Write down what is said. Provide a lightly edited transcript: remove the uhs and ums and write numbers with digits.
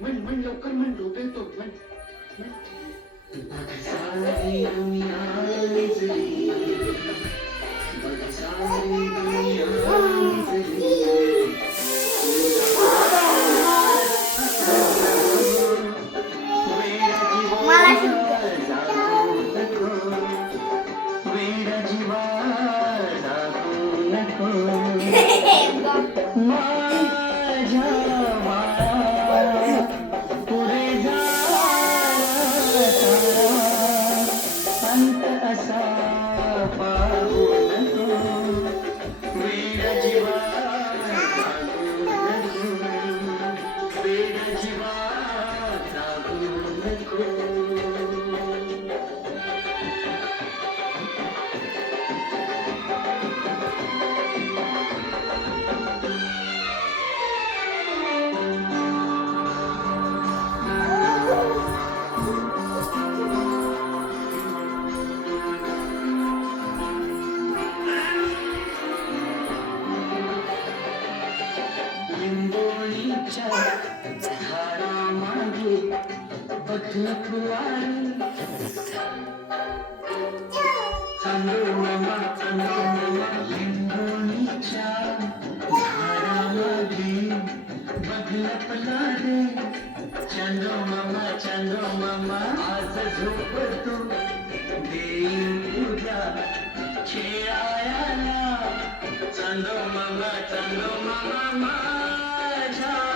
म्हण लवकर म्हण झोप येतो म्हण सारी दुनिया विजली सारी दुनिया विजली वेडा जीवा जागू नको माझ्या माया पुढे जा अंत असा पाहू नको वेडा जीवा जागू नको वेडा जीवा जागू नको लिंबोणीच्या झाडामागे बघलं फुलारी चांदो मामा लिंबोणीच्या झाडामागे बघलं फुलारी चांदो मामा आज झोप तू देईन उद्या खेळायला चांदो मामा माझ्या